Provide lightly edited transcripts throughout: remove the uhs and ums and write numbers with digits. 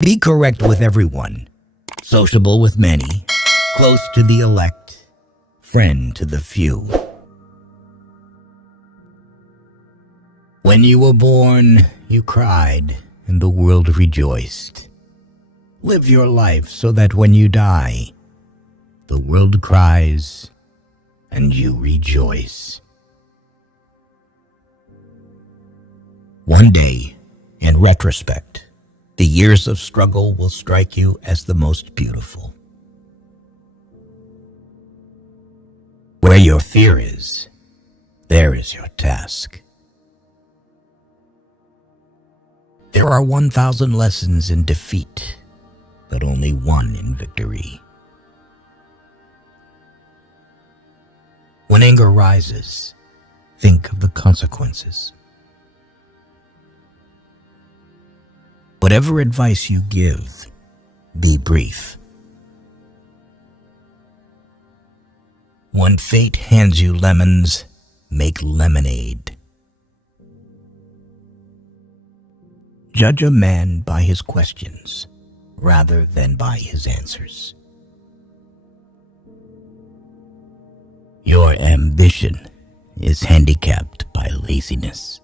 Be correct with everyone, sociable with many, close to the elect, friend to the few. When you were born, you cried, and the world rejoiced. Live your life so that when you die, the world cries, and you rejoice. One day, in retrospect, the years of struggle will strike you as the most beautiful. Where your fear is, there is your task. There are 1,000 lessons in defeat, but only one in victory. When anger rises, think of the consequences. Whatever advice you give, be brief. When fate hands you lemons, make lemonade. Judge a man by his questions rather than by his answers. Your ambition is handicapped by laziness.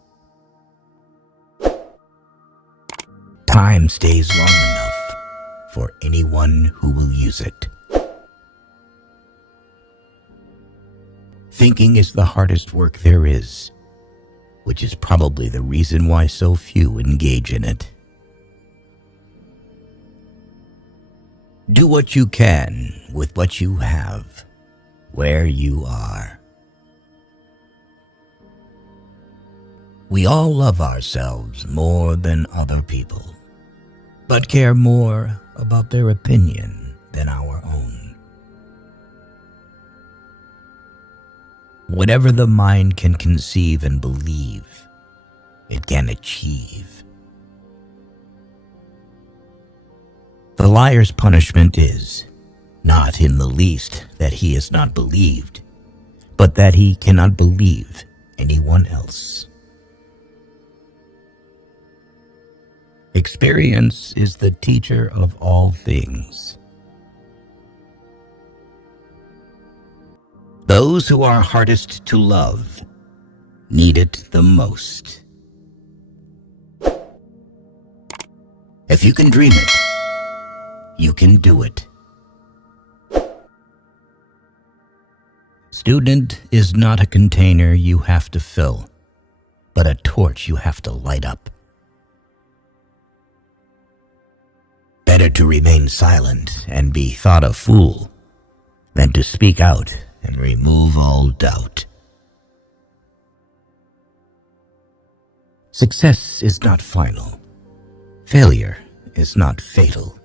Time stays long enough for anyone who will use it. Thinking is the hardest work there is, which is probably the reason why so few engage in it. Do what you can with what you have, where you are. We all love ourselves more than other people, but care more about their opinion than our own. Whatever the mind can conceive and believe, it can achieve. The liar's punishment is not in the least that he is not believed, but that he cannot believe anyone else. Experience is the teacher of all things. Those who are hardest to love need it the most. If you can dream it, you can do it. Student is not a container you have to fill, but a torch you have to light up. Better to remain silent and be thought a fool than to speak out and remove all doubt. Success is not final. Failure is not fatal.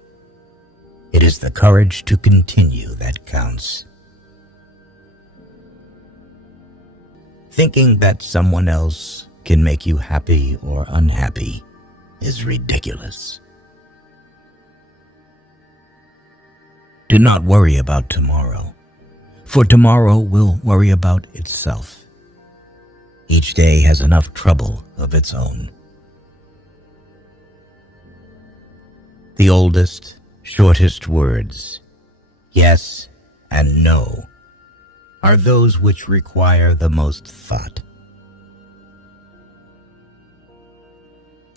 It is the courage to continue that counts. Thinking that someone else can make you happy or unhappy is ridiculous. Do not worry about tomorrow, for tomorrow will worry about itself. Each day has enough trouble of its own. The oldest, shortest words, yes and no, are those which require the most thought.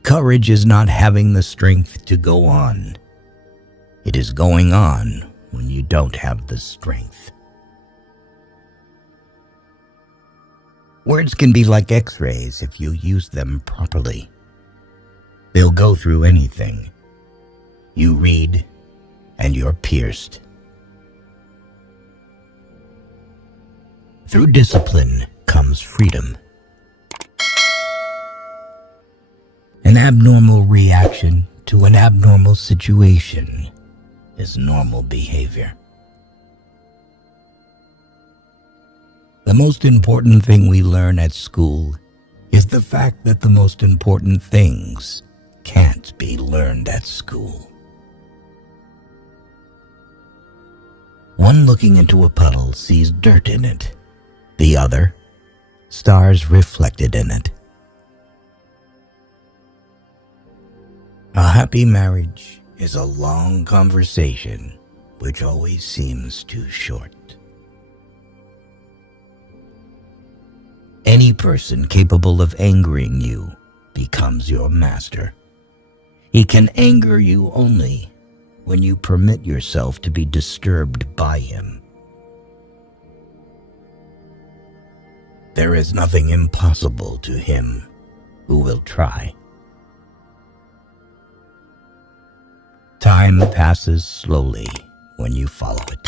Courage is not having the strength to go on. It is going on when you don't have the strength. Words can be like X-rays if you use them properly. They'll go through anything. You read, and you're pierced. Through discipline comes freedom. An abnormal reaction to an abnormal situation is normal behavior. The most important thing we learn at school is the fact that the most important things can't be learned at school. One looking into a puddle sees dirt in it. The other, stars reflected in it. A happy marriage is a long conversation which always seems too short. Any person capable of angering you becomes your master. He can anger you only when you permit yourself to be disturbed by him. There is nothing impossible to him who will try. Time passes slowly when you follow it.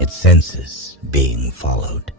It senses being followed.